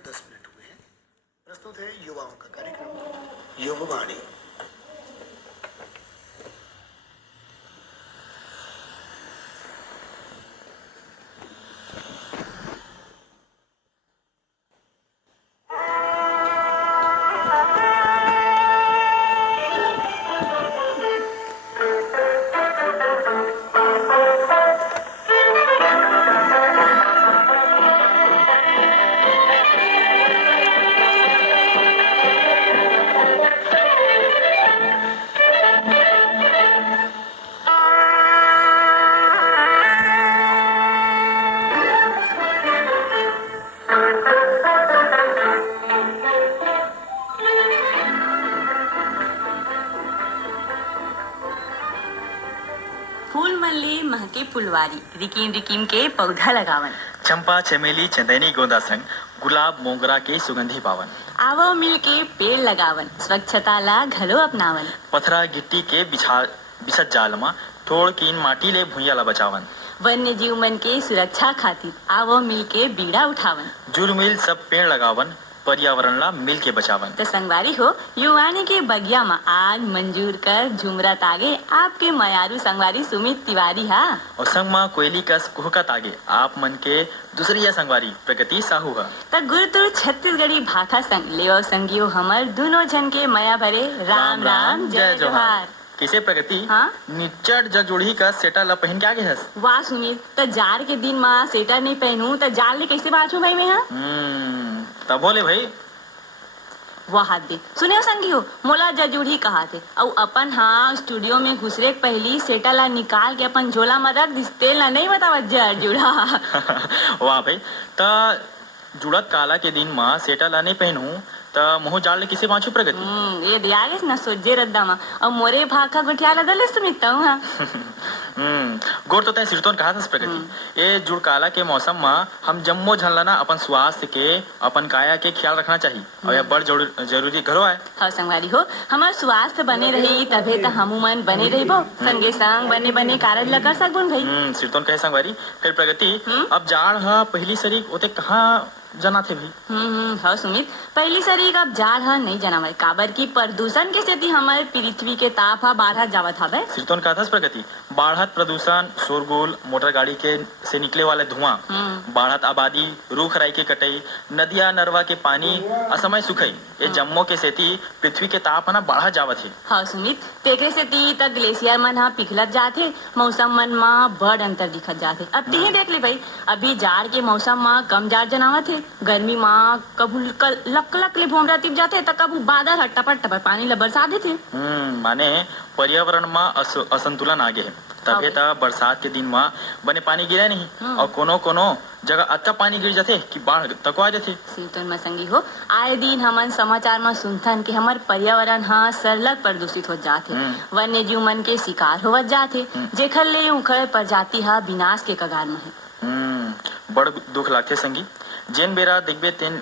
10 minute हुए हैं। प्रस्तुत है युवाओं का कार्यक्रम युववाणी। फूल मल्ली महके फुलवारी रिकीम रिकीम के पौधा लगावन। चंपा चमेली चंदनी गोंदा संग गुलाब मोगरा के सुगंधी पावन। आवो मिल के पेड़ लगावन स्वच्छता ला घलो अपनावन। पथरा गिट्टी के बिछत जाल मा थोड़ कीन माटी ले भुइया ला बचावन। वन्य जीव मन के सुरक्षा खातिर आवो मिल के बीड़ा उठावन। जुर मिल सब पेड़ लगावन पर्यावरण ला मिल के बचावन। तो संगवारी हो युवानी के बगिया में आज मंजूर कर झुमरत आगे आपके मयारू संगवारी सुमित तिवारी हा और संग मा कोयली कस कुहकत आगे आप मन के दूसरी संगवारी प्रगति साहू हा। त गुरुतुर छत्तीसगढ़ी भाखा संग लेव संगियो हमर दोनों जन के मया भरे राम राम जय जोहार। किसे प्रगति हाँ? निचट जजुड़ी का सेटा ला पहन के आगे हस। वाह सुमित त जार के दिन मा सेटर नहीं पहनू त जार ले कैसे बाजू भाई में हा तब बोले भाई वह हाथ दे सुने संगी हो मोला जजुड़ी कहा थे और अपन हाँ स्टूडियो में घुसरे पहली सेटा ला निकाल के अपन झोला में रख दिस तेल ला नहीं बतावा जुड़ा वाह भाई त जुड़त काला के दिन मा सेटा ला नहीं पहनू त मोह जाल ले किसे बाँचू प्रगति। ये दियागेस ना सोजे रद्दा मा और मोरे भाखा गुठिया लदले सुमित हाँ गोर तो तय सिरतोन कहा था प्रगति ये जुड़ काला के मौसम में हम जम्मो झनलाना अपन स्वास्थ्य के अपन काया के ख्याल रखना चाहिए और यह बड़ जरूरी घरो है। हाँ संगवारी हो हमार स्वास्थ्य बने रही तभे त हमू मन बने रहिबो संगे संग बने बने कारज ला कर सकबुन भाई। सिरतोन कहे संगवारी फिर प्रगति अब जाड़ हा पहली सरी ओते कहाँ जना थे भाई। हाँ सुमित पहली सरी अब जाड़ हा नहीं जना काबर की प्रदूषण के सेती हमारे पृथ्वी के ताप हा बाढ़ जावत हवे। सिरतोन कहा था प्रगति बाढ़त प्रदूषण शोरगुल मोटर गाड़ी के से निकले वाले धुआं बाढ़त आबादी रूख राई के कटाई नदिया नरवा के पानी असमय सुखाई ये जम्मो के सेती पृथ्वी के ताप ना बढ़ा जावत है। हाँ सुमित तेकरे सेती तक ग्लेशियर मन हा पिघलत जाथे मौसम मन मा बड़ अंतर दिखत जाथे। अब तिहे देख ले भाई अभी जाड़ के मौसम मा कम जाड़ जनावत है गर्मी मा कबू लक लक ले भोमरा तिप जाथे त कबू बादल हा टपट टपट पानी ला बरसा देथे। माने पर्यावरण मा असंतुलन आगे है तबे त बरसात के दिन मा बने पानी गिरे नहीं और कोनो जगह अत्ता पानी गिर जाथे कि बाढ़ तको आ जाथे। सिरतोन में संगी हो आए दिन हमन समाचार में सुनथन कि हमार पर्यावरण हाँ सरलग प्रदूषित हो जाथे वन्य जीव मन के शिकार होवत जाथे जेखर ले उखड़ प्रजाति हा विनाश के कगार में है। बड़ दुख लागथे संगी जेन बेरा देखबे तेन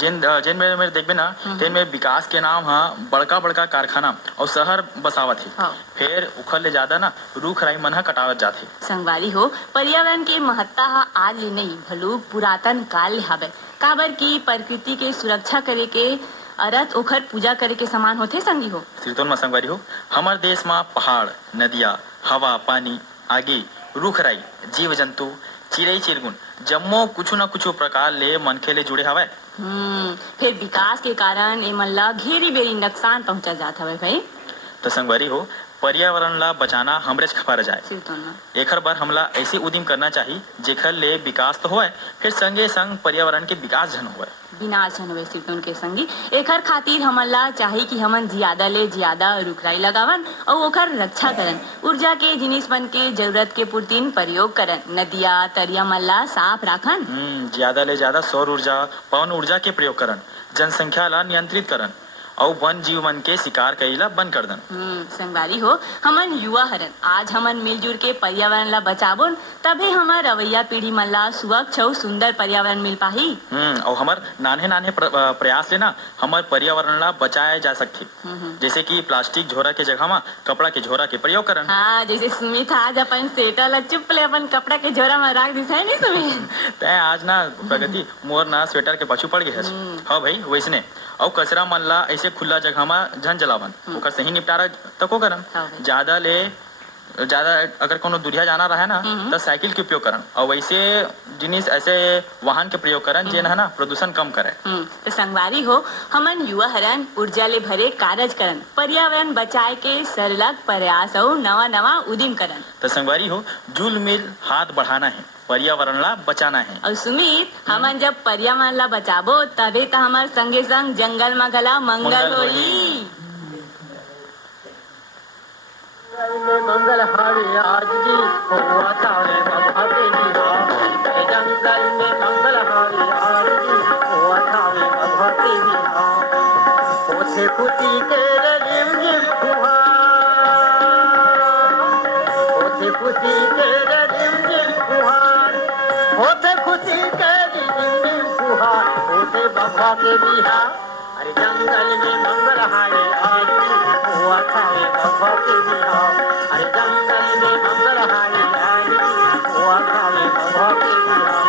जेन बेरा मेरे देखबे ना तेन में विकास के नाम हा बड़का बड़का कारखाना और शहर बसावत है फिर उखड़ ले ज्यादा ना रूख राई मन हा कटावत जाथे। संगवारी हो पर्यावरण के महत्ता हा आज ले नहीं भलू पुरातन काल ले हावे काबर की प्रकृति के सुरक्षा करे के अरथ ओखर पूजा करे के समान होथे संगी हो। सिरतोन में संगवारी हो हमार देश में पहाड़ नदिया हवा पानी आगे रूख राई जीव जंतु चिड़ई चिरगुन जम्मो कुछ न कुछ प्रकार ले मनखे ले जुड़े हवे। फिर विकास के कारण एमन ला घेरी बेरी नुकसान पहुंचा जात हवे भाई। तो संगवारी हो पर्यावरण ला बचाना हमरेज खबर जाए एखर बार हमला ऐसे उद्यम करना चाहिए जेखर ले विकास तो होए फिर संगे संग पर्यावरण के विकास जन होए विनाश जन होए। सिरतोन के संगी एखर खातिर हमन ला चाहिए कि हमन ज्यादा ले ज्यादा रुखराई लगावन और ओखर रक्षा करन ऊर्जा के जिनिस मन के जरूरत के पूर्तिन प्रयोग करन नदिया तरिया मन ला साफ राखन ज्यादा ले ज्यादा सौर ऊर्जा पवन ऊर्जा के प्रयोग करन जनसंख्या ला नियंत्रित करन और वन जीव मन के शिकार कईला बंद कर दन। संगवारी हो, हमन युवा हरन आज हमन मिलजुल के पर्यावरण ला बचाबोन, तभी हमार रवैया पीढ़ी मन ला स्वच्छ और सुंदर पर्यावरण मिल पाही। और हमार नान्हे प्रयास ले ना हमार पर्यावरण ला बचाया जा सकथे। जैसे कि प्लास्टिक झोरा के जगह में कपड़ा के झोरा के प्रयोग करन। हाँ, जैसे सुमित आज अपन स्वेटर ला चुप ले अपन कपड़ा के झोरा में रख दिस है नहीं सुमित। तय आज ना प्रगति मोर ना स्वेटर के पाछू पड़ गए। हाँ भाई वैसने और कचरा मन ला ऐसे खुला जगह में झन जलावन ओकर सही निपटारा तको करन। ज्यादा अगर कोनो दूरिया जाना रहे ना तो साइकिल के उपयोग करन और वैसे जिनिस ऐसे वाहन के प्रयोग करन जेन है ना प्रदूषण कम करे। तो संगवारी हो, हमन युवा हरन ऊर्जा ले भरे कार्य करन, पर्यावरण बचाए के सरलग प्रयास और नवा नवा उद्यम करन। तो संगवारी हो, जुल मिल हाथ बढ़ाना है, पर्यावरण ला बचाना है। और सुमित, हमन जब पर्यावरण ला बचाबो तबे तो हमार संगे संग जंगल में गला मंगल होई। मंगल हावे आज जी हुआ तारे बभाते जीवा, जंगल में मंगल हावे आज जी हुआ तारे बभाते जीवा, होते खुशी तेरे रिम रिम फुहार, होते खुशी तेरे रिम रिम फुहार, होते खुशी तेरे रिम रिम फुहार, होते बभाते बिहार। अरे जंगल में मंगल हावे आज जी हुआ तारे बभाते जीवा, अरे जंगल में मंगल हावे आज जी हुआ तारे बभाते जीवा।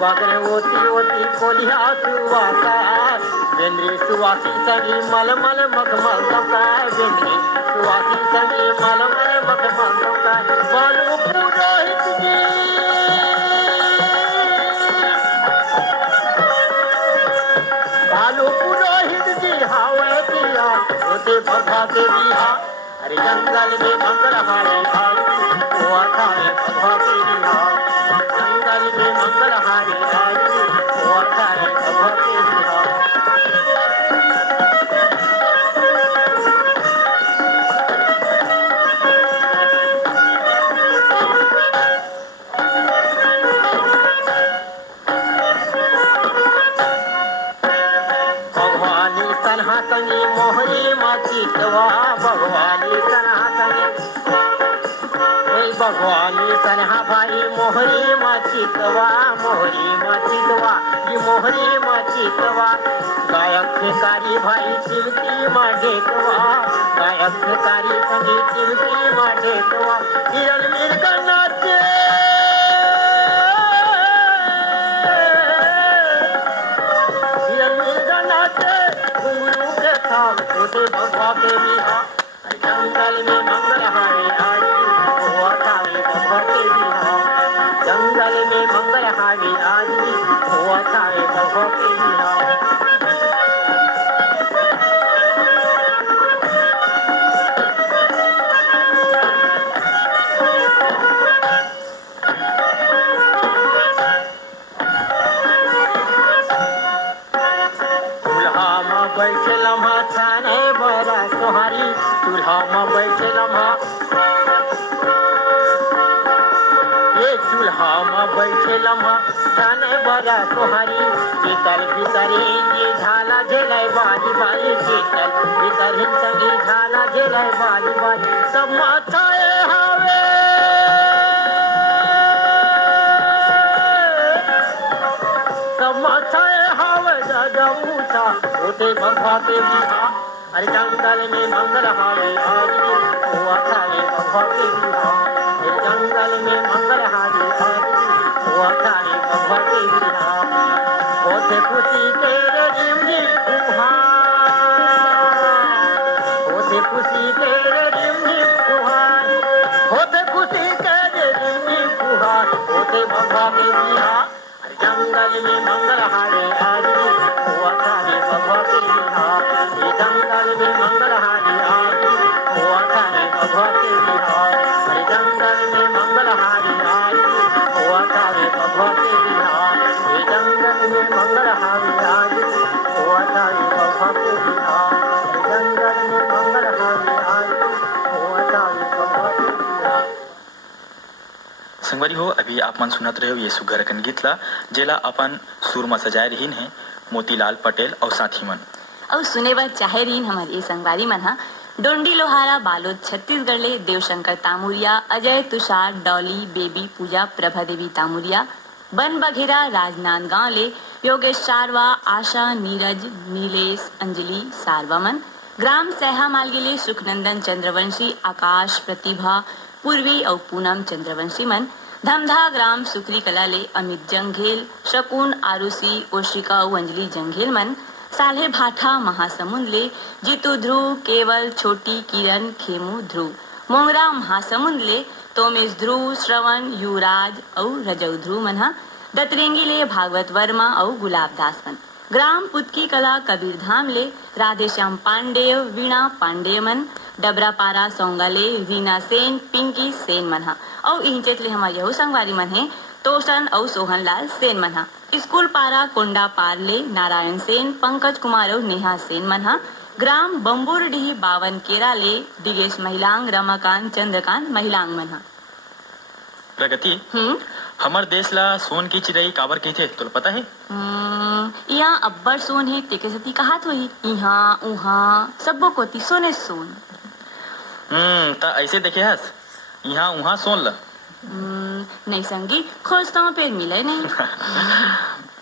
बागरे ओती ओती कोलिया सुवासार, बेंद्री सुवासी संगी मलमल मखमल दौकाय, बेंद्री सुवासी संगी मलमल मखमल दौकाय, बालू पुरोहित जी बालू पुरोहित जी हावे पिया होते बघा के बिहा। अरे जंगल में मंगल हावे आज हुआ थावे बघा के बिहा, जंगल में मंगल हावे आज हुआ थावे बघा के बिहा। भगवानी सन्हा संगी मोहरी माची तवा, भगवानी सन्हा संगी भगवानी सन्हा भाई मोहरी माची तवा, मोहरी माची तवा, ये मोहरी माची तवा, गायक कारी भाई चिमटी माडे तवा, गायक कारी संगी चिमटी माडे तवा, हिरन मिर्ग नाचे हिरन मिर्ग नाचे घुंघरू के थाल होते बघा के बिहा। जंगल में मंगल हावे आज हुआ थावे बघा के बिहा, जंगल में मंगल हावे आज हुआ थावे बघा के बिहा। बैठे लम्हा छाने बड़ा सोहारी, चूल्हा में बैठे लम्हा, ये चूल्हा में बैठे लम्हा छाने बड़ा सोहारी, शीतल भीतरी ये झाला झेलाई बारी बारी, शीतल भीतरी संगी झाला झेलाई बारी बारी, सब माथाए हावे सब माथाए हावे दादा ऊंचा होते बघा के बिहा। अरे जंगल में मंगल हावे आज हुआ थावे बघा के बिहा, जंगल में मंगल हावे आज हुआ थावे बघा के बिहा, होते खुशी तेरे रिम रिम फुहार, होते खुशी तेरे रिम रिम फुहार, होते खुशी तेरे रिम रिम फुहार, होते बघा के बिहा। जंगल में मंगल हावे आज हुआ थावे बघा के बिहा, जंगल में मंगल हावे आज हुआ थावे बघा के बिहा। संगवारी हो अभी आप मन सुनत रहे हो ये सुघर अकन गीत ला जेला अपन सुर में सजाए रहीन है मोतीलाल पटेल और साथी मन और सुने बर चाहे रहीन हमारे ये संगवारी मन हा डोंडी लोहारा बालोद छत्तीसगढ़ ले देवशंकर तामुरिया अजय तुषार डॉली बेबी पूजा प्रभा देवी तामुरिया बन बघेरा राजनांदगांव ले योगेश चारवा आशा नीरज नीलेश अंजलि सारवामन ग्राम सहा मालगिले सुखनंदन चंद्रवंशी आकाश प्रतिभा पूर्वी और पूनम चंद्रवंशी मन धमधा ग्राम सुखरी कला ले अमित जंघेल शकुन आरुषि ओशिका और अंजलि जंघेल मन साल्हे भाठा महासमुंद ले जीतू ध्रुव केवल छोटी किरण खेमू ध्रुव मोंगरा महासमुंद ले तोमेश ध्रुव श्रवण युवराज और रजऊ ध्रुव मनहा दतरेंगी ले भागवत वर्मा और गुलाब दास मन ग्राम पुतकी कला कबीर धाम ले राधेश्याम पांडेय वीणा पांडेय मन डबरापारा सोंगा ले रीना सेन पिंकी सेन मनहा और इंचेत ले हमारे यहू संगवारी मन है तोशन और सोहन लाल सेन मनहा स्कूल पारा कोंडा पारले नारायण सेन पंकज कुमार और नेहा सेन मनहा ग्राम बम्बुरडीह बावन केरा ले दिगेश महिलांग रमाकांत चंद्रकांत महिलांग मनहा प्रगति हमर देश ला सोन की चिड़ई काबर कहथे तो पता है यहाँ अब्बड़ सोन है तेके सती कहात होही यहाँ उहाँ सबो कोती सोने सोन त ऐसे देखे हस यहाँ उहाँ सोन ला नहीं संगी खोजता हूँ पेड़ मिले नहीं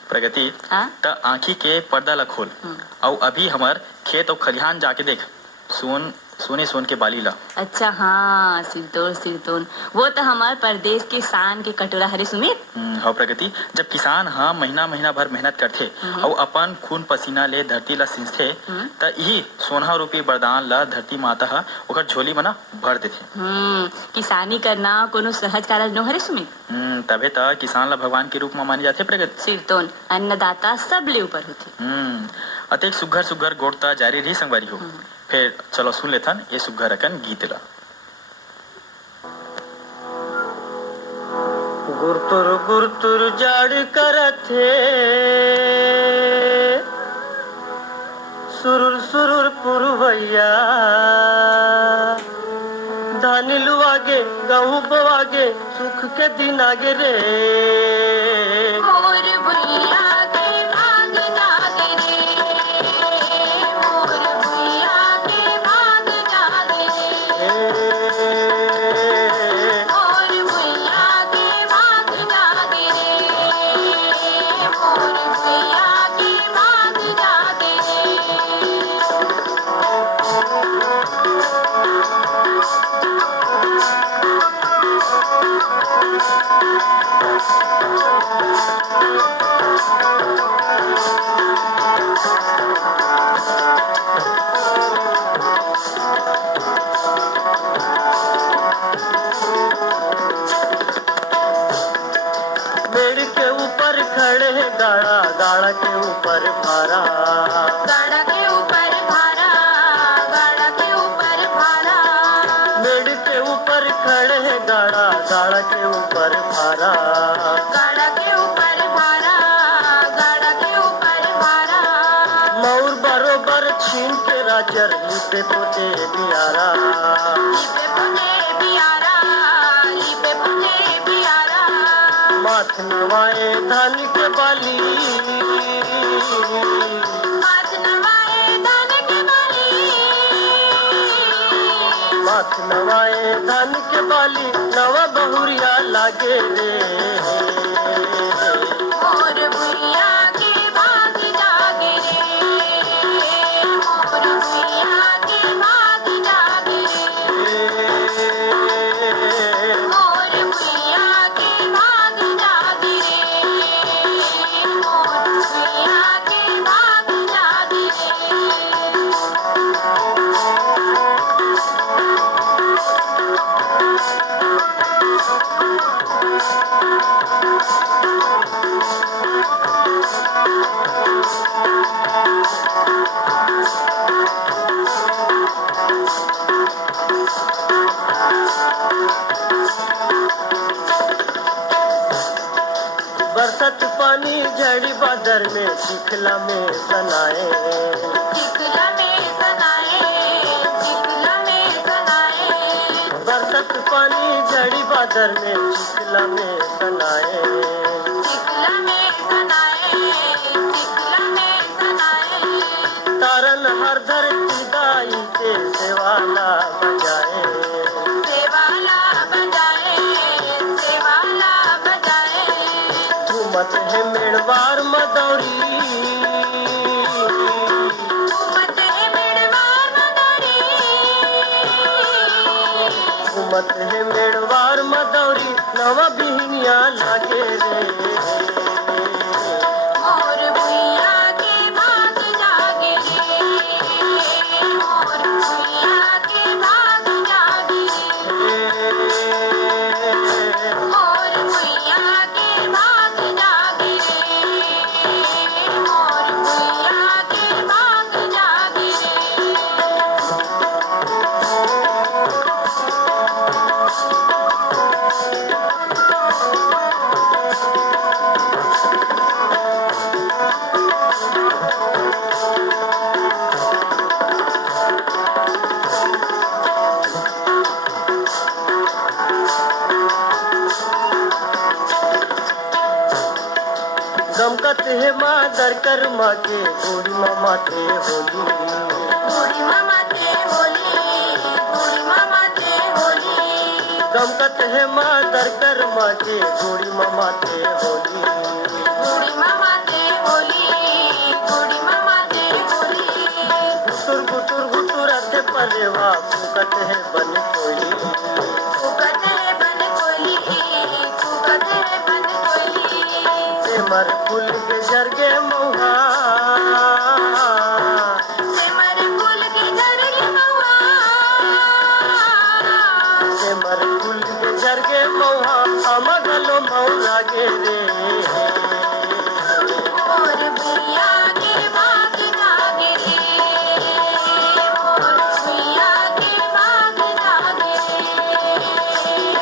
प्रगति हाँ? त आँखी के पर्दा ला खोल और अभी हमार खेत और खलिहान जाके देख सोने सोन के बाली ला अच्छा हाँ सिरतोन वो तो हमारे प्रदेश के शान के कटोरा हरे सुमित हाँ प्रगति जब किसान हाँ महीना भर मेहनत करथे और अपन खून पसीना ले धरती ला सिंचथे त यही सोना रूपी वरदान ला धरती माता हा ओकर झोली मना भर देथे किसानी करना कोनो सहज कारज न हरे सुमित तबे त किसान ला भगवान के रूप में माने जाथे प्रगति सिरतोन अन्नदाता सब ले ऊपर होथे अतेक सुघर गोड़ता जारी रही संगवारी हो फिर चलो सुन लेथन ये सुघर अकन गीत ला गुरतुर जाड़ करथे सुरुर पुरवैया धान लुआगे गहूँ बोआगे सुख के दिन आगे रे गाड़ा के ऊपर भारा मेड़ के ऊपर खड़े है गाड़ा के ऊपर भारा मऊर बरोबर छीन के राजर लिपे पोते बियारा माथ नवाए धान के बाली माथ नवाए धान के बाली नवा बहुरिया लागे रे बरसत पानी झड़ी बादर में चिखला में सनाए बरसत पानी झड़ी भादर में चिखला में सनाए, चिखला में सनाए, चिखला में सनाए। तारन हर धरती दाई के सेवाला बजाए, सेवाला बजाए, सेवाला बजाए। झूमत है मेड़वार मदौरी, झूमत है मेड़वार मदौरी, झूमत है मेड़वार मदौरी, नवा बिहनिया लागे रे, मोर भुइया के भाग जागे रे, मोर भुइया के भाग जागे रे, मोर भुइया के भाग जागे रे, मोर भुइया के भाग जागे रे। गमकत है मादर कर्मा के बूढ़ी मामा के होली, बूढ़ी मामा ते होली, बूढ़ी मामा ते होली। गमकत है मादर कर्मा के बूढ़ी मामा के होली, बूढ़ी मामा ते होली, बूढ़ी मामा ते होली। गुटुर गुटुर गुटुरत परेवा फूकत है बन कोयली, फूकत है बन कोयली, फूकत है बन कोयली। सेमर फूल के जरगे मौहा, सेमर फूल के झरगे महुआ, सेमर फूल के जरगे मौहा, अमगलो मौला गे रे, मोर भुइया के भाग जागे रे, मोर भुइया के भाग जागे रे,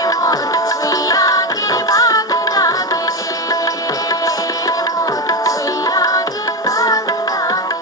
मोर भुइया के भाग जागे रे, मोर भुइया के भाग जागे।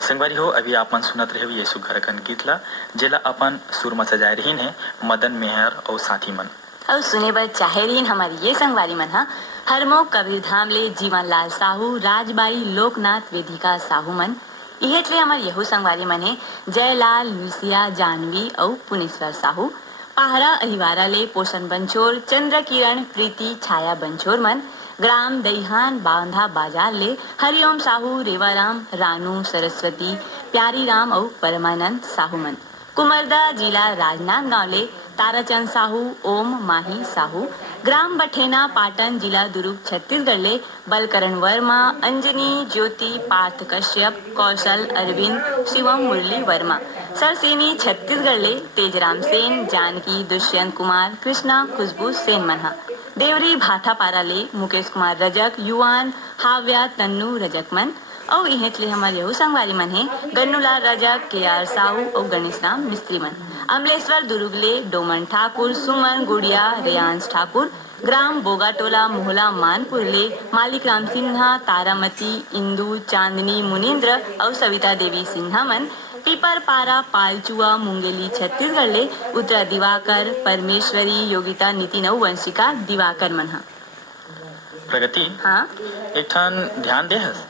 संगवारी हो अभी आपन सुनत रहे ये सुघर कन गीतला जेला अपन सुर में सजाए रहीन है मदन मेहर और साथी मन। और सुने बर चाहे रहीन हमारी ये संगवारी मन हा हरमो कबीर धाम ले जीवन लाल साहू, राजबाई, लोकनाथ, वेदिका साहू मन। इहेतले हमार यहू संगवारी मन है जयलाल, लुसिया, जानवी और पुनेश्वर साहू। पहाड़ा अहिवारा ले पोषण बंचोर, चंद्र किरण, प्रीति, छाया बंचोर मन। ग्राम दईहान बांधा बाजार ले हरिओम साहू, रेवाराम, रानू, सरस्वती, प्यारी राम और परमानंद साहू मन। कुमरदा जिला राजनांदगांव ले ताराचंद साहू, ओम माही साहू। ग्राम बठेना पाटन जिला दुर्ग छत्तीसगढ़ ले बलकरण वर्मा, अंजनी, ज्योति, पार्थ कश्यप, कौशल, अरविंद, शिवम मुरली वर्मा। सरसेनी छत्तीसगढ़ ले तेजराम सेन, जानकी, दुष्यंत कुमार, कृष्णा, खुशबू सेन मनहा। देवरी भाटापारा ले मुकेश कुमार रजक, युवान, हाव्या, तन्नू रजक मन। और इहेतले हमारे यहू संगवारी मन है गन्नूलाल रजक, के.आर. साहू और गणेश राम मिस्त्री मन। अमलेश्वर दुर्गले डोमन ठाकुर, सुमन गुड़िया, रेयांश ठाकुर। ग्राम बोगाटोला मोहला मानपुर ले मालिक राम सिन्हा, तारामती, इंदू, चांदनी, मुनिंद्र और सविता देवी सिन्हा मन। पीपर पारा पालचुआ मुंगेली छत्तीसगढ़ ले उत्तरा दिवाकर, परमेश्वरी, योगिता, नितिन और वंशिका दिवाकर मन हा। प्रगति हाँ एक ठान ध्यान दे हस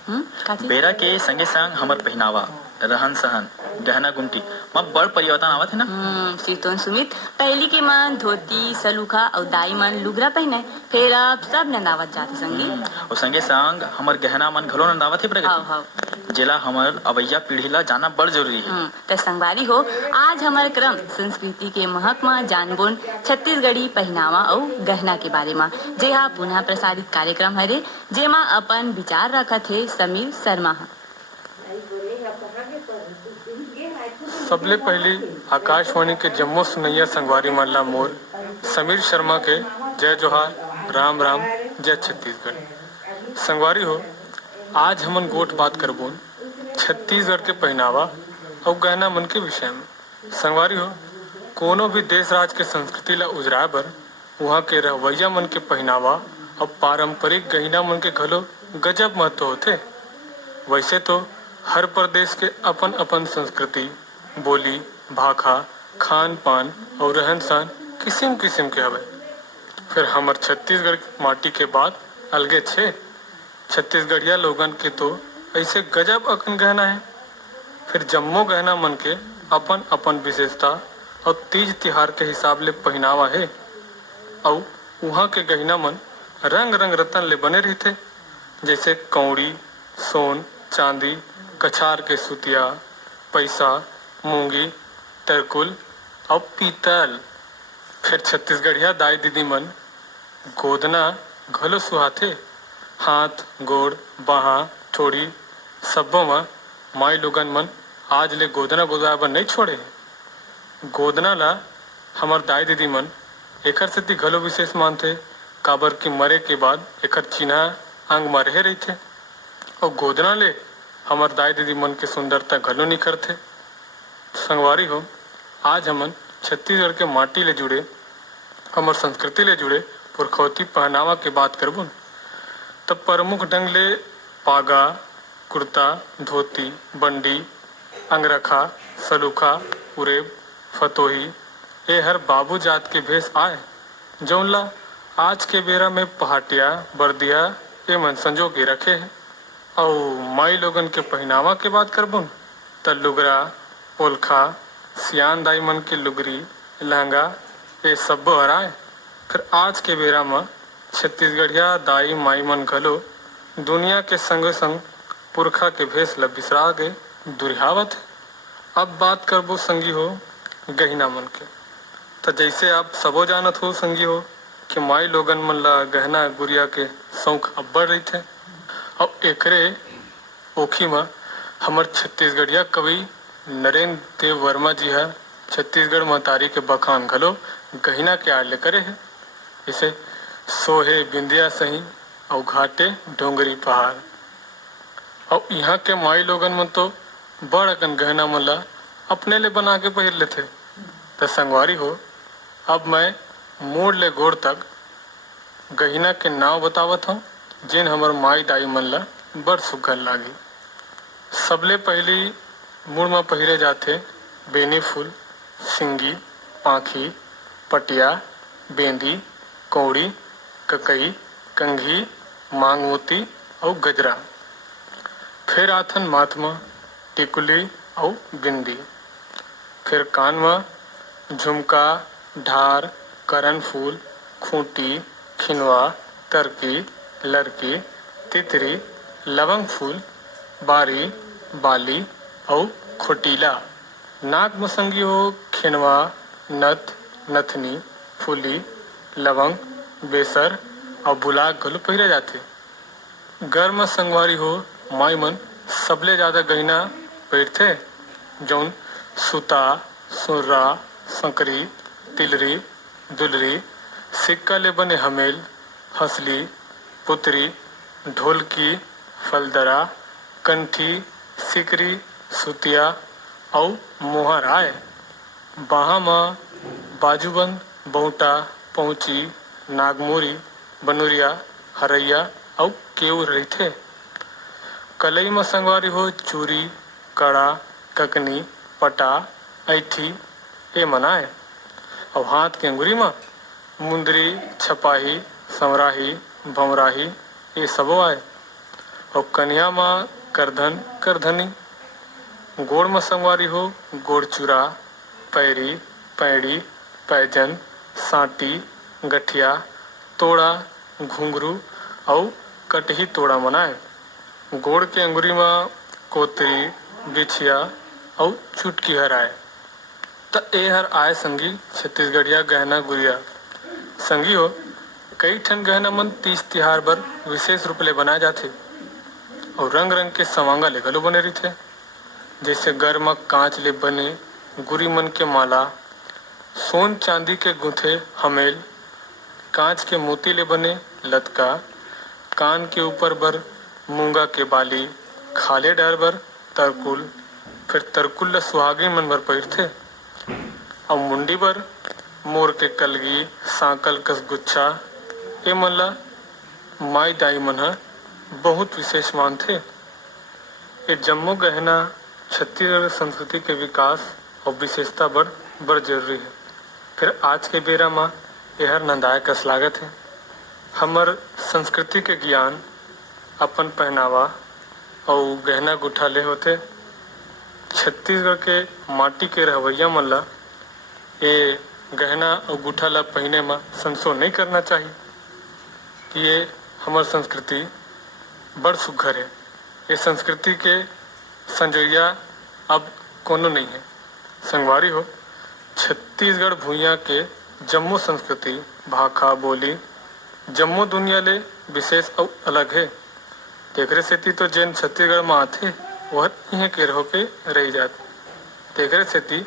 का चीज? बेरा के संगे संग हमर पहनावा, रहन सहन, गहना गुमटी में बड़ परिवर्तन आवत है ना। सीतोन सुमित पहली के मन धोती, सलूखा और दाई मन लुगरा पहने, फिर अब सब नंदावत जाते संगी। और संगे संग हमर गहना मन घलो नंदावत है हाव प्रगति, हाव। जेला हमर अवैया पीढ़ी ला जाना बड़ जरूरी है। तो संगवारी हो आज हमार क्रम संस्कृति के महक में जानबोन छत्तीसगढ़ी पहनावा और गहना के बारे में जेहा पुनः प्रसारित कार्यक्रम हरे जेमा अपन विचार रखत है समीर शर्मा। सबले पहली आकाशवाणी के जम्मू सुनैया संगवारी मल्ला मोर समीर शर्मा के जय जोहार, राम राम, जय छत्तीसगढ़। संगवारी हो आज हमन गोट बात करबोन छत्तीसगढ़ के पहनावा और गहना मन के विषय में। संगवारी हो कोनो भी देश राज के संस्कृति ला उजराए बर वहाँ के रवैया मन के पहनावा और पारंपरिक गहना मन के घलो गजब महत्व होते। वैसे तो हर प्रदेश के अपन अपन संस्कृति बोली भाखा खान पान और रहन सहन किसिम किसिम के हवे। फिर हमर छत्तीसगढ़ की माटी के बात अलगे छे। छत्तीसगढ़िया लोगन के तो ऐसे गजब अकन गहना है। फिर जम्मो गहना मन के अपन अपन विशेषता और तीज तिहार के हिसाब ले पहनावा है। और वहाँ के गहना मन रंग रंग रतन ले बने रहते, जैसे कौड़ी, सोन, चांदी, कछार के सुतिया, पैसा, मूंगी, तरकुल और पीतल। फिर छत्तीसगढ़िया दाई दीदी मन गोदना घलो सुहाथे। हाथ गोड़ बाहा ठोड़ी सब्बो में माई लोगन मन आज ले गोदना गोदाए बर नहीं छोड़े। गोदना ला हमर दाई दीदी मन एकर सेती घलो विशेष मानथे, काबर की मरे के बाद एकर चिन्हा अंग में रहे रहथे। और गोदना ले हमर दाई दीदी मन के सुंदरता घलो निखरथे। संगवारी हो, आज हमन छत्तीसगढ़ के माटी ले जुड़े, हमर संस्कृति ले जुड़े पुरखौती पहनावा के बात करबो। तब प्रमुख ढंग ले पागा, कुर्ता, धोती, बंडी, अंगरखा, सलूखा, उरेब, फतोही ये हर बाबू जात के भेष आए, जौनला आज के बेरा में पहाटिया बर्दिया ये मन संजो के रखे है। और माई लोगन के पहनावा के बात करबो त लुगरा, ओलखा, सियान दाई मन के लुगरी, लहंगा ये सब हराए। फिर आज के बेरा में छत्तीसगढ़िया दाई माई मन घलो दुनिया के संग संग पुरखा के भेष ल बिसरा के दुरिहावत है। अब बात करबो संगी हो गहना मन के। तो जैसे आप सबो जानत हो संगी हो कि माई लोगन मन ला गहना गुड़िया के शौक अब्बड़ रही थे। और एकरे ओखी में हमर छत्तीसगढ़िया कवि नरेंद्र देव वर्मा जी है छत्तीसगढ़ महतारी के बखान घलो गहना के आड़ ले करे है। इसे सोहे बिंदिया सही और घाटे डोंगरी पहाड़। और यहाँ के माई लोगन मन तो बड़ अकन गहना मन ला अपने ले बना के पहिर लेथे। तो संगवारी हो, अब मैं मूड ले गोड़ तक गहना के नाव बतावत हूँ जिन हमर माई दाई मन ला बड़ सुघर लागी। सबले पहली मुड़ में पहिरे जाते बेनी फूल, सिंगी, पाखी, पटिया, बेंदी, कौड़ी, ककई, कंघी, मांग मोती और गजरा। फिर आथन माथ में टिकुली और बिंदी। फिर कान में झुमका, ढार, करन फूल, खूंटी, खिनवा, तरकी, लड़की, तितरी, लवंग फूल, बारी, बाली और खोटीला। नाक में संगी हो खिनवा, नथ, नथनी, फूली, लवंग, बेसर और बुलाक घलो पहिरे जाते। घर में संगवारी हो माई मन सबले ज्यादा गहना पहिरथे, जौन सुता, सुर्रा, संकरी, तिलरी, दुलरी, सिक्का ले बने हमेल, हंसली, पुतरी, ढोलकी, फलदरा, कंठी, सिकरी, सुतिया और मोहर आए। बाहा में बाजूबंद, बौटा, पहुंची, नागमोरी, बनुरिया, हरैया और केऊर रहते। कलई में संगवारी हो चूरी, कड़ा, ककनी, पटा, ऐठी ये मनाए। और हाथ के अंगुरी में मुंदरी, छपाही, समराही, भमराही ये सबो आए। और कन्या में करधन, करधनी। गोड़ में संगवारी हो गोड़ चूरा, पैरी, पैड़ी, पैजन, सांटी, गठिया, तोड़ा, घुंघरू और कटही तोड़ा मनाए। गोड़ के अंगुरी में कोतरी, बिछिया और चुटकी हर आए। त ए हर आए संगी छत्तीसगढ़िया गहना गुड़िया। संगी हो कई ठन गहना मन तीज तिहार बर विशेष रूप ले बनाए जाते और रंग रंग के सवांगा ले घलो बने रहिथे। जैसे घर में कांच ले बने गुरी मन के माला, सोन चांदी के गुंथे हमेल, कांच के मोती ले बने लतका, कान के ऊपर बर मूंगा के बाली, खाले डर बर तरकुल। फिर तरकुल ल सुहागिन मन बर पहिरथे। और मुंडी बर मोर के कलगी, सांकल कस गुच्छा ए मन ला माई दाई मन ह बहुत विशेष मानथे। ये जम्मो गहना छत्तीसगढ़ संस्कृति के विकास और विशेषता बड़ जरूरी है। फिर आज के बेरा में यहर नंदाय का स्वागत है। हमर संस्कृति के ज्ञान अपन पहनावा और गहना गुठा ले होते। छत्तीसगढ़ के माटी के रहवैया मन ला ये गहना और गुठा ला पहने में संशोधन नहीं करना चाहिए। ये हमार संस्कृति बड़ सुघर है। ये संस्कृति के संजोया अब कोनो नहीं है। संगवारी हो, छत्तीसगढ़ भूइया के जम्मो संस्कृति भाखा बोली जम्मो दुनिया ले विशेष और अलग है। तेकरे सेती तो जैन छत्तीसगढ़ में आथे वह इहे के रहो के रह जाते। तेकरे सेती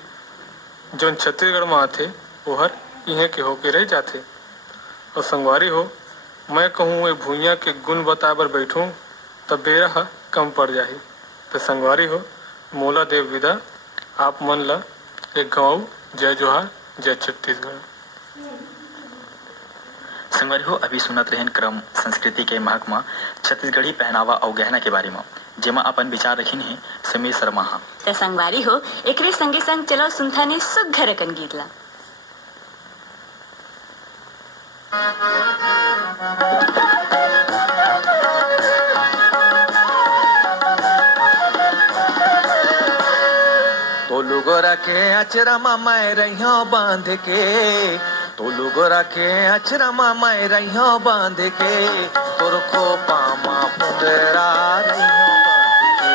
जोन छत्तीसगढ़ में आथे वह इहे के होके रह जाते। और संगवारी हो, मैं कहूँ ये भूइया के गुण बता बर बैठूं तब बेरा कम पड़ जाही। तो संगवारी हो, मोला देव विदा। आप मन ला एक गाँव जय जोहार, जय छत्तीसगढ़। संगवारी हो, अभी सुनत रहन क्रम संस्कृति के महक में छत्तीसगढ़ी पहनावा और गहना के बारे में, जेमा अपन विचार रखिन है समीर शर्मा हा। तो संगवारी हो, एकरे संगे संग चलो सुनथाने सुघर अकन गीत ला। तोलू गोरा के अचरमा मैं रहियो बांध के, तोलू गोरा के अचरमा मैं रहियो बांध के, तोर को पामा पुंगरा रहियो बांध के,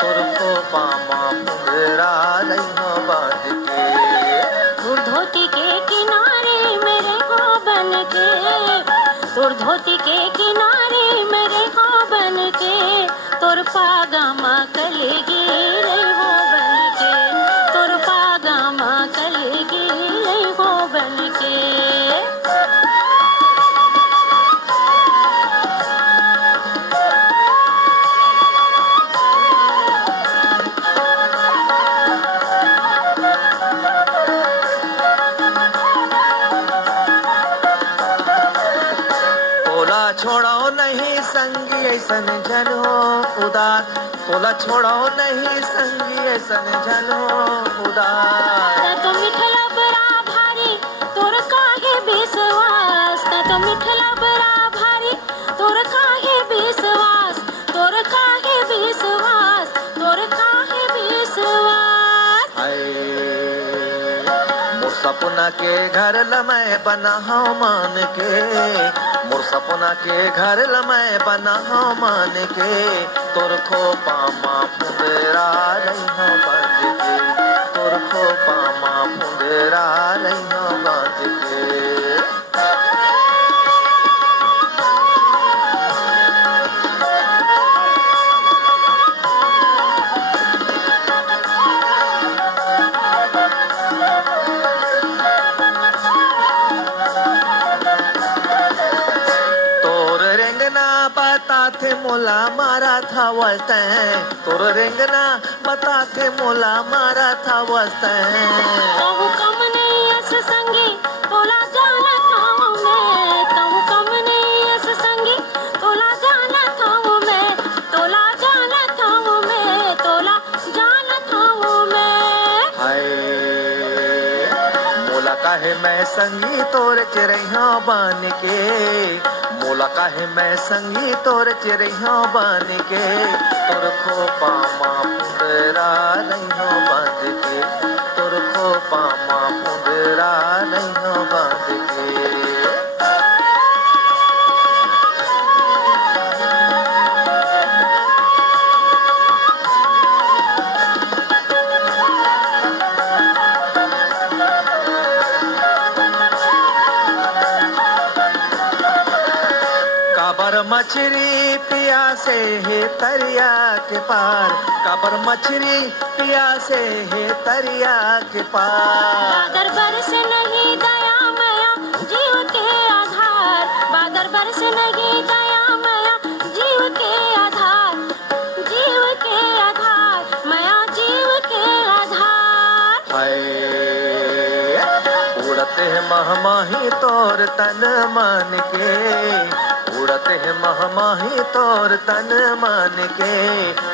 तोर को पामा पुंगरा रहियो बांध के। तोर धोती के किनारे मेरे हो बन के, तोर धोती के किनारे मेरे हो बन के, तोर पागामा कलेगी रे हो बन के, तोर पागामा कलेगी रे हो बन के। छोड़ो नहीं संगी ऐसन जन हो उदार, तोला छोड़ो नहीं संगी ऐसन जन हो उदार। तो मिठला बड़ा भारी तोर काहे विश्वास, तो मिठला बड़ा भारी तोर काहे विश्वास, तोर काहे विश्वास, तोर काहे विश्वास। मोर सपना के घर लमै बना हूँ मान के, मोर सपना के घर लमै बना हूँ मान के, तोर खो पामा पुंगरा रहियो बांध के, तोर खो पामा पुंगरा रहियो बांध के। थे मोला मारा था वस्तैं, तोर रेंगना बता थे मोला मारा था वस्तैं। तहु कम नहीं अस संगी तोला जाना था मैं, तहु कम नहीं अस संगी तोला जाना था मैं, तोला जाना था मैं, तोला जाना था मैं। हाय मोला काहे मैं संगी तोर चिरैया बान के, मोला काहे मैं संगी तोर चिरैया बान के, तोर खो पामा पुंगरा रहियो बांध के, तोर खो पामा पुंगरा रहियो बांध के। मछली पियासे है तरिया के पार, काबर मछली पियासे है तरिया के पार। बादर बरस नहीं दया मया जीव के आधार, बादर बरस नहीं दया मया जीव के आधार, जीव के आधार, मया जीव के आधार। उड़ते है महमाही तोर तन मान के, उड़ते है महमाही तोर तन मान के,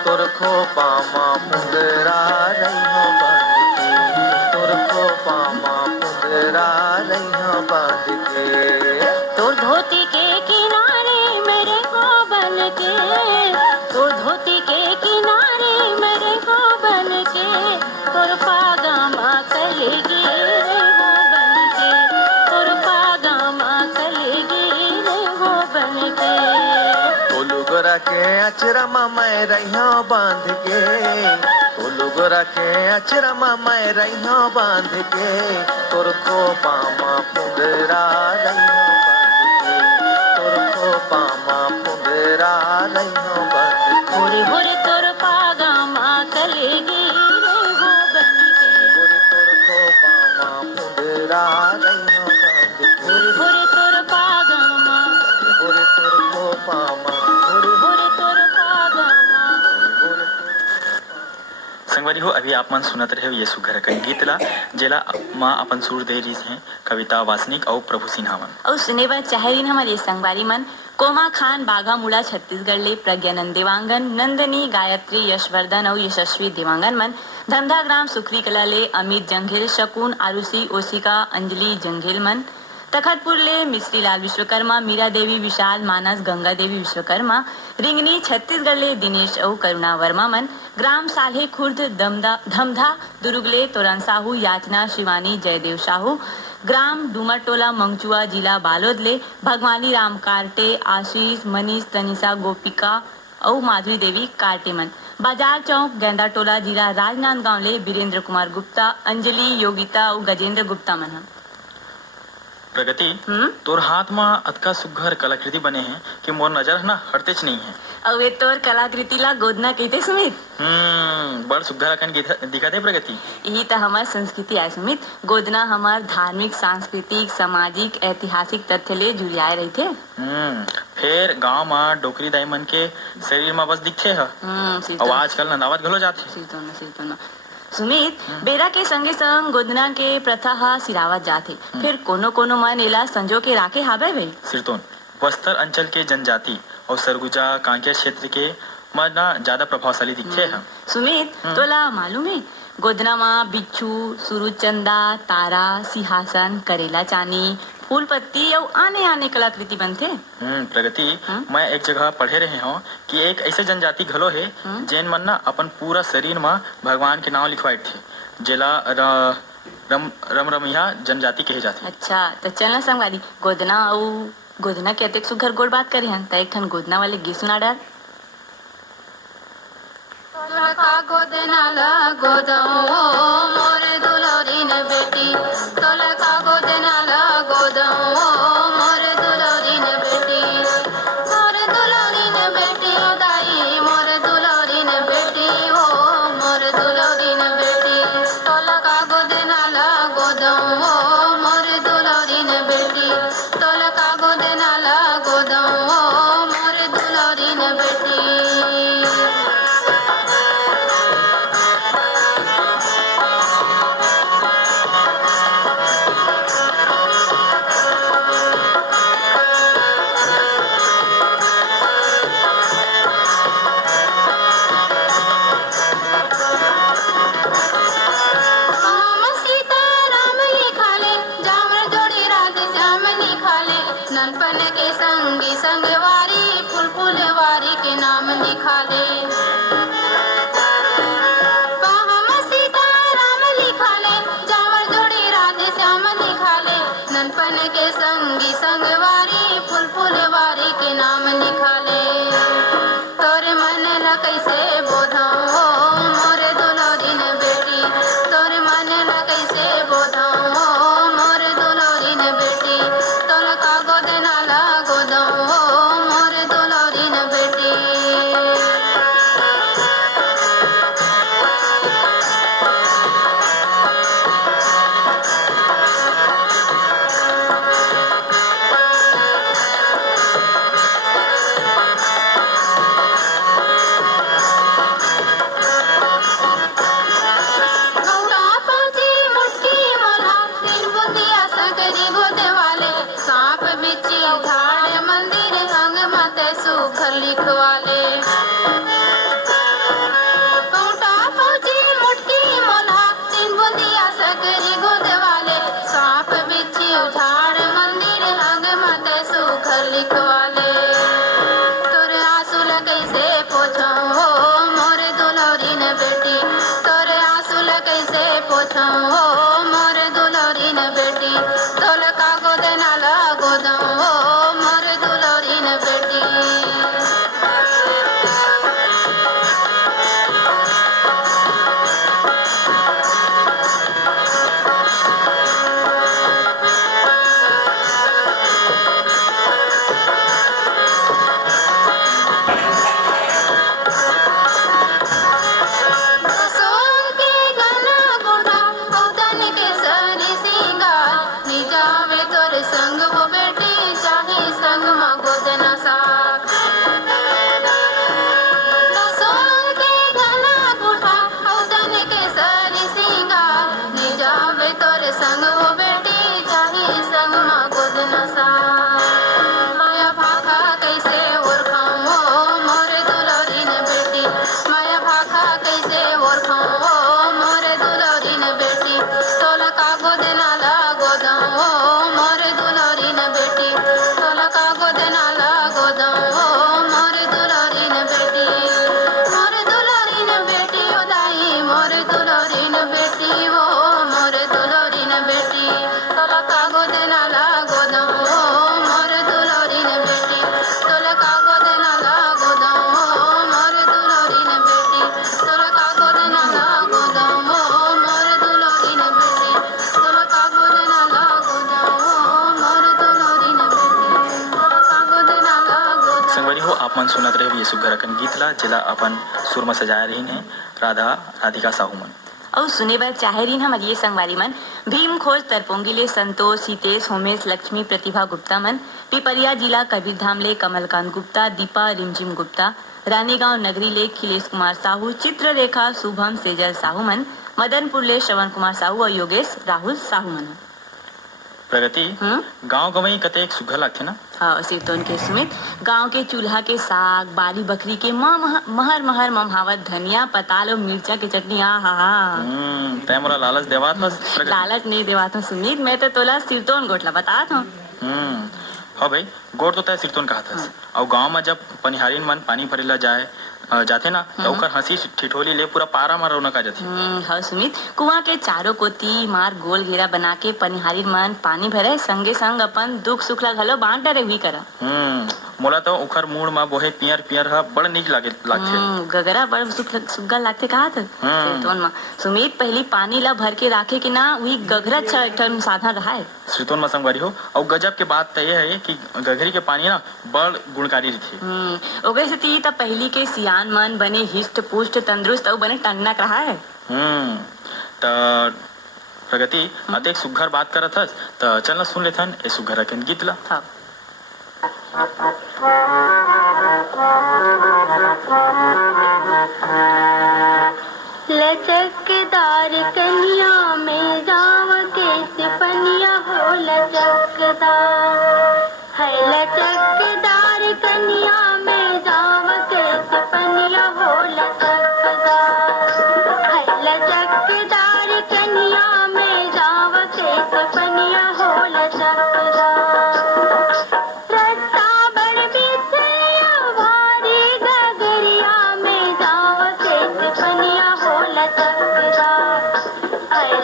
तोर खो पामा पुंगरा रहियो बांध के, खोपा माँ पुंदरा रहिया बांध के। तोर धोती के किनारे मेरे को बन के, तोर धोती के किनारे मेरे को बन के, तोर पागामा कलेगी रे हो बन के, तोर पागामा कलेगी रे हो बन के। उलू गोरा के अचरमा मैं रहिया बांध के, उलू गोरा के अचरमा मैं रहिया बांध के, तोर खोपा माँ पुंदरा रहिया पामा पुंदरा रहिया बांध के। होरे होरे तोर पागामा कलेगी रे हो बन के, होरे तोर खोपा माँ पुंदरा रहिया बांध के। होरे होरे तोर पागामा, होरे तोर खोपा माँ, होरे होरे तोर पागामा। होरे संगवारी हो अभी आप मन सुनत रहे ये सुघर कई गीत ला जेला माँ अपन सुर दे रही हैं कविता वासनिक और प्रभु सिन्हा मन। और सुने बर चाहेरीन हमारे संगवारी मन कोमा खान बाघा मुड़ा छत्तीसगढ़ ले प्रज्ञानंद देवांगन, नंदनी गायत्री यशवर्धन और यशस्वी देवांगन मन, धमधा ग्राम सुखरी कला ले अमित जंघेल, शकुन आरुषि ओशिका अंजलि जंघेल मन, तखतपुर ले मिश्री लाल विश्वकर्मा, मीरा देवी विशाल मानस गंगा देवी विश्वकर्मा, रिंगनी छत्तीसगढ़ ले दिनेश और करुणा वर्मा मन, ग्राम साल्हे खुर्द धमधा दुर्ग ले तोरन साहू, याचना शिवानी जयदेव साहू, ग्राम डूमरटोला मंगचुआ जिला बालोद ले भगवानी राम कार्टे, आशीष मनीष तनिषा गोपिका और माधुरी देवी कार्टे मन, बाजार चौक गेंदा टोला जिला राजनांदगांव ले बीरेंद्र कुमार गुप्ता, अंजलि योगिता और गजेंद्र गुप्ता मन। प्रगति तोर हाथ में अतका सुघर कलाकृति बने हैं कि मोर नजर ना हटतेच नहीं है। और वे तोर कलाकृति ला गोदना कहते सुमित। बड़ सुघर अकन दिखा दे प्रगति। यही तो हमार संस्कृति है सुमित। गोदना हमार धार्मिक सांस्कृतिक सामाजिक ऐतिहासिक तथ्य ले जुड़ियाए रही थे। फिर गांव में डोकरी दाई मन के शरीर में बस दिखे है और आजकल नंदावत घलो जाथे। सुमित बेरा के संगे संग गोदना के प्रथा हा सिरावत जाथे, फिर कोनो कोनो मन एला संजो के राखे हाबे वे। सिरतोन बस्तर अंचल के जनजाति और सरगुजा कांकेर क्षेत्र के मन ज्यादा प्रभावशाली दिखे हैं। सुमित तोला मालूम है गोदना में बिच्छू, सुरुचंदा, तारा, सिंहासन, करेला चानी, फूल पत्ती और आने आने कलाकृति बनते। प्रगति मैं एक जगह पढ़े रहे हूँ कि एक ऐसे जनजाति घलो है जैन मन ना अपन पूरा शरीर में भगवान के नाम लिखवाए थे, जेला रमरमिया जनजाति कहे जाते। अच्छा तो चलना संगवारी गोदना और गोदना के अतेक सुघर गोड़ बात करे हन। त एक ठन गोदना वाले गीत सुना डाल। तोलका गोदना ला गोदो मोरे दुलोरीन बेटी, तोलका गोदना ला गोदो मोरे दुलोरीन बेटी, मोरे दुलोरीन बेटी दाई मोरे दुलोरीन बेटी हो मोरे दुलोरीन बेटी, तोलका गोदना ला गोदो मोरे दुलोरीन बेटी, तोलका गोदना ला गोदो मोरे दुलोरीन बेटी। बैठाओ मोर दुलोरीन बेटी तोल का गोद नाला गोदाओ मोर दुलोरीन बेटी मन सुनत रहे ये सुघर अकन गीत ला जिला अपन सुर में सजाया रही है राधिका साहू मन और सुने बर चाहे रही हमारी ये संगवारी मन भीम खोज तरपोंगिले संतोष हितेश होमेश लक्ष्मी प्रतिभा गुप्ता मन पिपरिया जिला कबीरधाम ले कमलकांत गुप्ता दीपा रिमझिम गुप्ता रानीगांव नगरी ले खिलेश कुमार साहू चित्ररेखा शुभम सेजल साहू मन मदनपुर ले श्रवण कुमार साहू और योगेश राहुल साहू मन प्रगति गांव गवई कते सुघर लगथे ना हाँ सिरतोन के सुमित गांव के चूल्हा के साग बाली बकरी के महर महर ममहावत धनिया पताल और मिर्चा की चटनी आ हा हा तै मोला लालच देवात हस लालच नहीं देवात हूँ सुमित मैं तो तोला सिरतोन गोटला बतात हूँ हाँ भाई गोट तो तय सिरतोन कहत हस और गांव में जब पनिहारीन मन पानी भरेला जाते ना तो ओकर हंसी ठिठोली ले पूरा पारा में रौनक आ जाती हाँ सुमित कुआं के चारों कोती मार गोल घेरा बना के पनिहारी मन पानी भरे संगे संग अपन दुख सुख ला घलो बांट डरे हुई करा मोला तो उखर मूड में बोहे पियर पियर हा बड़ नीक लागथे गगरा बड़ सुग्गा लागथे कहा था सिरतोन में सुमित पहली पानी ला भर के राखे कि ना वही गगरा अच्छा एक साधन रहा है सिरतोन में संगवारी हो और गजब के बात तो ये है कि गगरी के पानी ना बड़ गुणकारी रही ओगे से ती तब पहली के सियान मन बने हिष्ट पुष्ट तंदुरुस्त और बने टन्नक रहा है तो प्रगति अतेक सुघर बात करत हस तो चल सुन लेथन ए सुघर के गीत ला लचकदार कन्या में जाव के सिपनिया हो लचकदार है लचकदार कन्या में जाव के सिपनिया हो लचकदार है लचकदार कन्या में जाव के सिपनिया हो लचकदार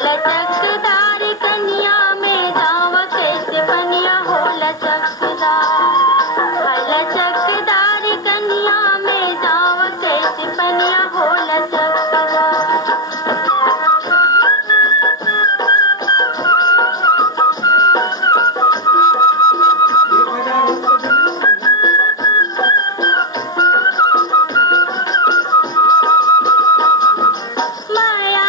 लचकदार कन्या में जाव कैसे बनिया हो लचकदार लचकदार कन्या में जाव कैसे बनिया हो लचकदार माया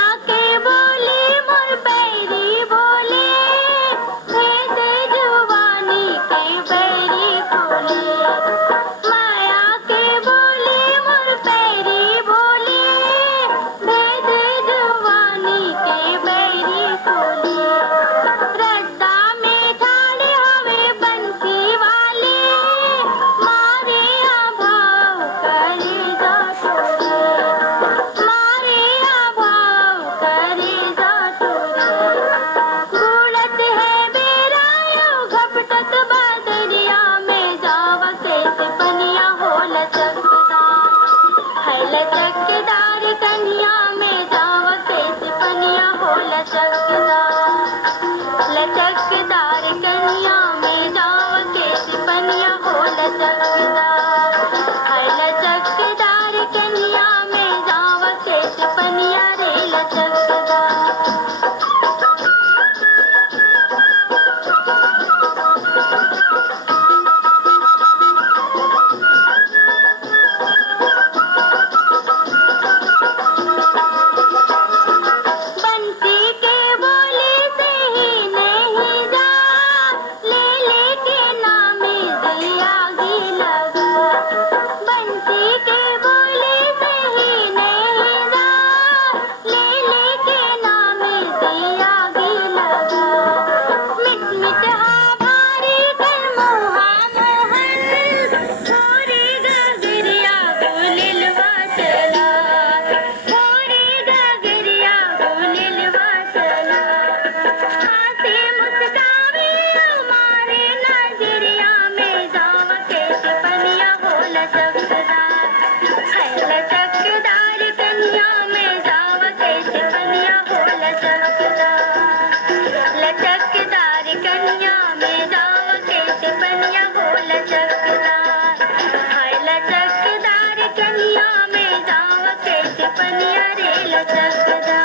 के पनिया रे लचकदा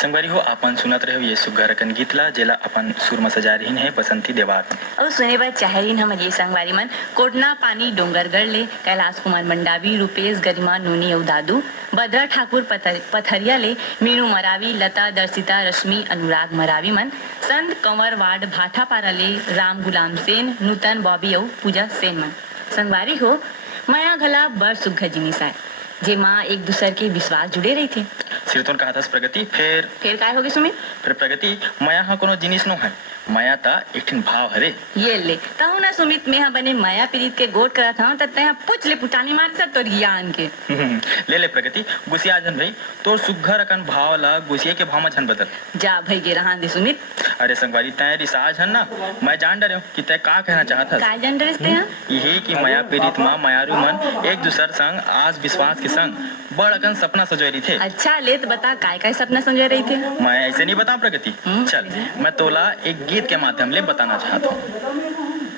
संगवारी हो अपन सुनत रहे ये सुग्घर अकन गीतला जेला अपन सुर में सजा रही है बसंती देवार और सुने बात चाहरीन हम ये संगवारी मन कोटना पानी डोंगरगढ़ ले कैलाश कुमार मंडावी रूपेश गरिमा नूनी और दादू बद्रा ठाकुर पथरिया ले मीनू मरावी लता दर्शिता रश्मि अनुराग मरावी मन संत कंवर वार्ड भाठापारा ले राम गुलाम सेन नूतन बॉबी और पूजा सेन मन संगवारी हो माया गला बड़ सुग्घर जिनिस आए जे माँ एक दूसर के विश्वास जुड़े रही थे सिरतोन कहा था प्रगति फिर काय होगी सुमित फिर प्रगति माया हाँ कोनो जिनिस नो है माया ता एक भाव हरे ये ले ताऊ ना सुमित में बने माया पीड़ित के गोट करा था तब तय पूछ ले पुटानी मार सब तो ज्ञान के ले प्रगति गुसिया जन भाई तोर सुग्घर अकन भाव ला गुसिये के भाव में झन बदल जा भाई गे रहा दे सुमित अरे संगवारी तय रिसाज हन ना मैं जान डरे कि तय का कहना चाहता काय जान डरे ते यही कि माया पीड़ित माँ मायारू मन एक दूसर संग आज विश्वास के संग बड़ अकन सपना सजोई रही थे अच्छा ले तो बता काय सपना संजय रही थे मैं ऐसे नहीं बता प्रगति चल मैं तोला एक गीत के माध्यम ले बताना चाहता हूँ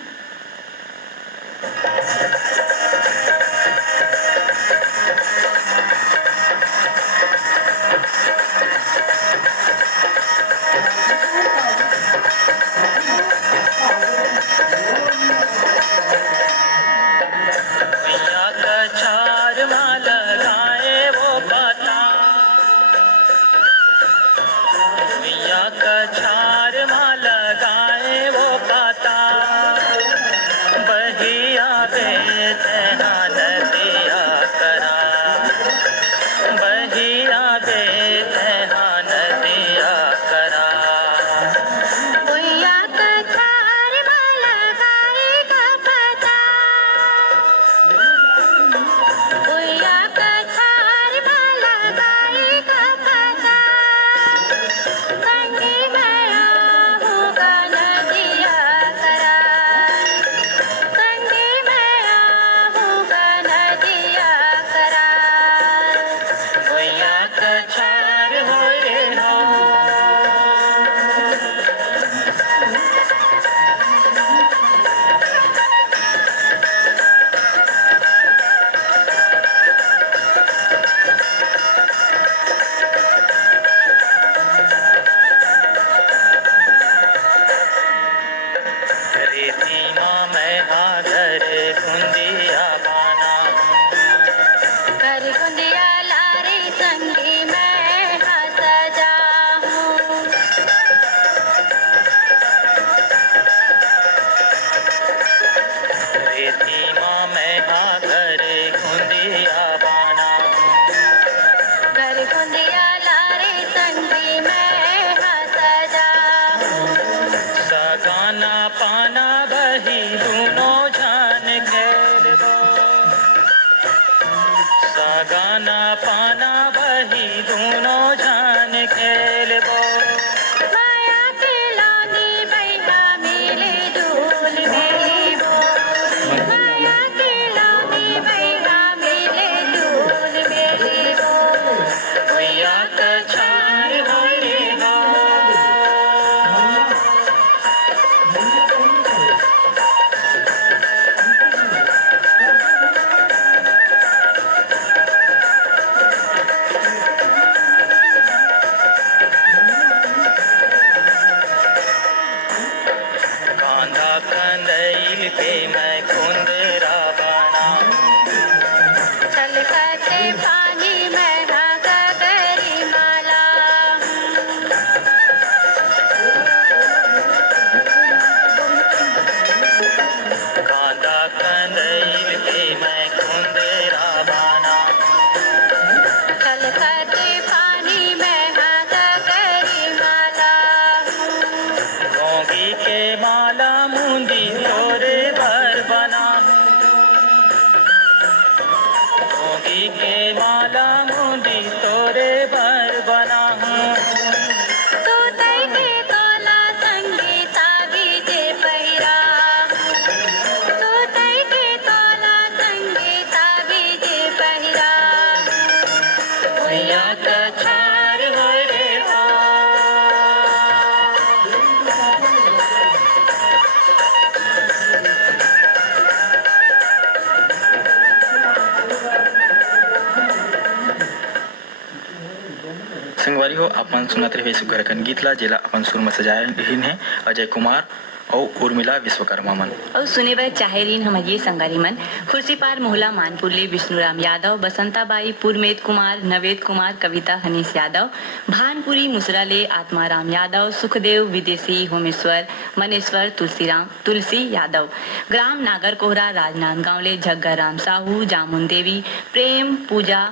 हो अपन सुनत रहे सुगर कन गीत ला जेला अपन सुर में सजाए हिन है अजय कुमार और उर्मिला विश्वकर्मा मन और सुने बर चाहेरीन हमारे ये संगारी मन खुर्सीपार मोहला मानपुरले विष्णुराम यादव बसंताबाई पुरमेद कुमार नवेद कुमार कविता हनीश यादव भानपुरी मुसराले आत्माराम यादव सुखदेव विदेशी होमेश्वर मनेश्वर तुलसी यादव ग्राम नागर कोहरा राजनांदगांवले झग्गा राम साहू जामुन देवी प्रेम पूजा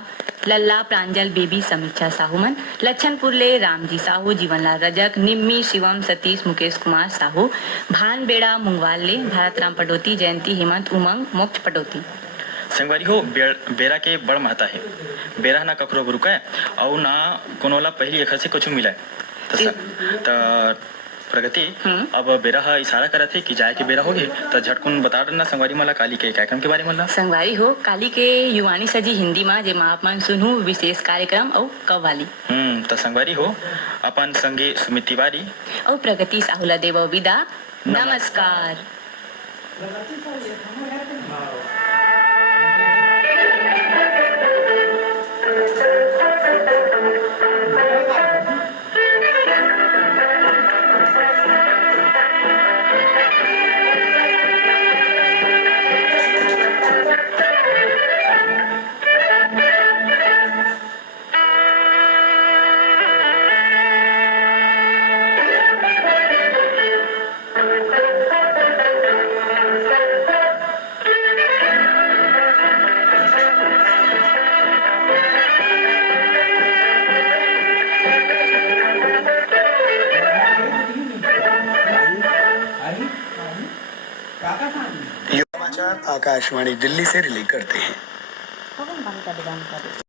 लल्ला प्रांजल बेबी समीक्षा साहू मन लच्छनपुरले रामजी साहू जीवनलाल रजक निम्मी शिवम सतीश मुकेश कुमार साहू भानबेड़ा मुंगवाल भारतराम पटोती जयंती हेमंत उमंग मोक्ष पटोती। संगवारी हो बेरा के बड़ महत्ता है। बेरा ना ककरो रुकाए और ना कोनोला पहली एक से कुछ मिला प्रगति अब बेरा हा इशारा करत है कि जाए के बेरा होगे तो झटकुन बता देना संगवारी मला काली के कार्यक्रम के बारे में संगवारी हो काली के युवानी सजी हिंदी में जेमा आपमन सुनहु विशेष कार्यक्रम और कव्वाली तो संगवारी हो अपन संगे सुमित तिवारी और प्रगति साहुला देव विदा नमस्कार। आकाशवाणी दिल्ली से रिले करते हैं।